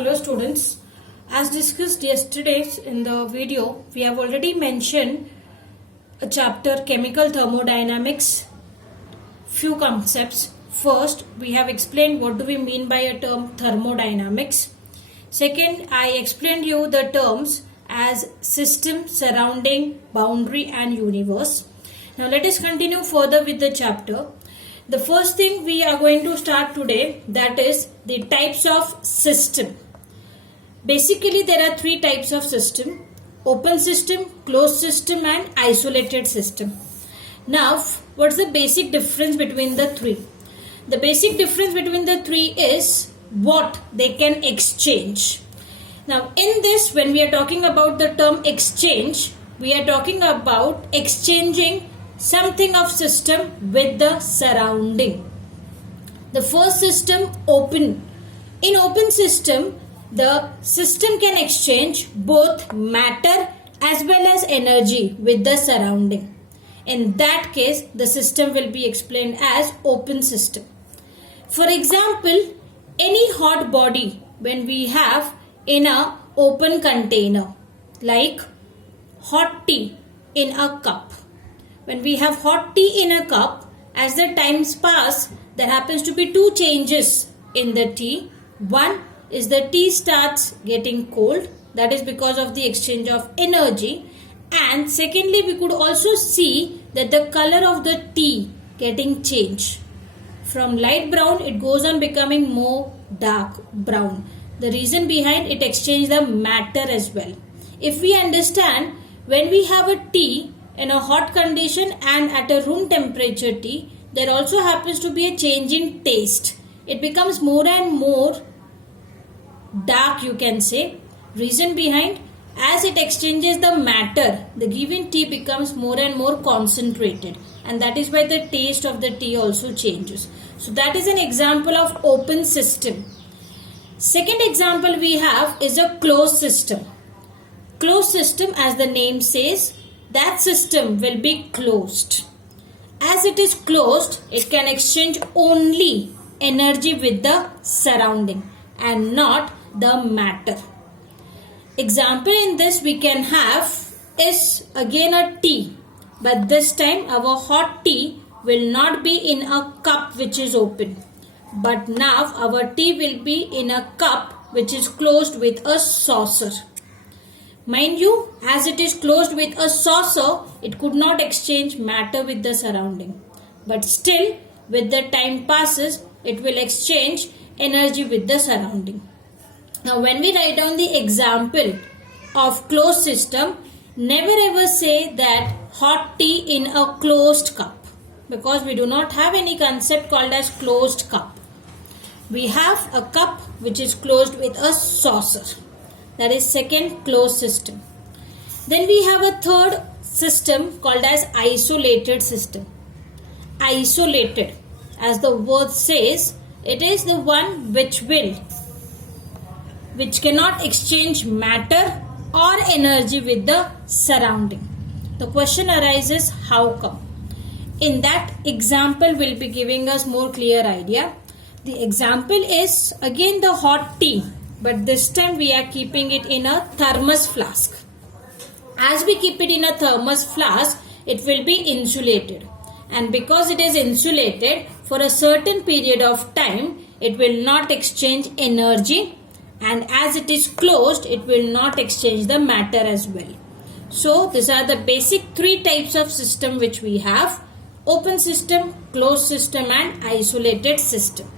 Hello students, as discussed yesterday in the video, we have already mentioned a chapter Chemical Thermodynamics, few concepts. First, we have explained what do we mean by a term thermodynamics. Second, I explained you the terms as system, surrounding, boundary and universe. Now let us continue further with the chapter. The first thing we are going to start today, that is the types of system. Basically, there are three types of system: open system, closed system and isolated system. Now, what's the basic difference between the three? The basic difference between the three is what they can exchange. Now, in this, when we are talking about the term exchange, we are talking about exchanging something of system with the surrounding. The first system, open. In open system, the system can exchange both matter as well as energy with the surrounding. In that case, the system will be explained as open system. For example, any hot body when we have in a open container, like hot tea in a cup. When we have hot tea in a cup, as the times pass, there happens to be two changes in the tea. One is the tea starts getting cold, that is because of the exchange of energy. And secondly, we could also see that the color of the tea getting changed. From light brown, it goes on becoming more dark brown. The reason behind it exchanged the matter as well. If we understand, when we have a tea in a hot condition and at a room temperature tea, there also happens to be a change in taste. It becomes more and more dark, you can say. Reason behind, as it exchanges the matter, the given tea becomes more and more concentrated, and that is why the taste of the tea also changes. So that is an example of open system. Second example we have is a closed system. Closed system, as the name says, that system will be closed. As it is closed, it can exchange only energy with the surrounding and not the matter. Example in this we can have is again a tea, but this time our hot tea will not be in a cup which is open, but now our tea will be in a cup which is closed with a saucer. Mind you, as it is closed with a saucer, it could not exchange matter with the surrounding, but still with the time passes, it will exchange energy with the surrounding. Now, when we write down the example of closed system, never ever say that hot tea in a closed cup, because we do not have any concept called as closed cup. We have a cup which is closed with a saucer. That is second closed system. Then we have a third system called as isolated system. Isolated, as the word says, it is the one which cannot exchange matter or energy with the surrounding. The question arises, how come? In that example will be giving us more clear idea. The example is again the hot tea, but this time we are keeping it in a thermos flask. As we keep it in a thermos flask, it will be insulated. And because it is insulated, for a certain period of time, it will not exchange energy. And as it is closed, it will not exchange the matter as well. So these are the basic three types of system which we have: open system, closed system and isolated system.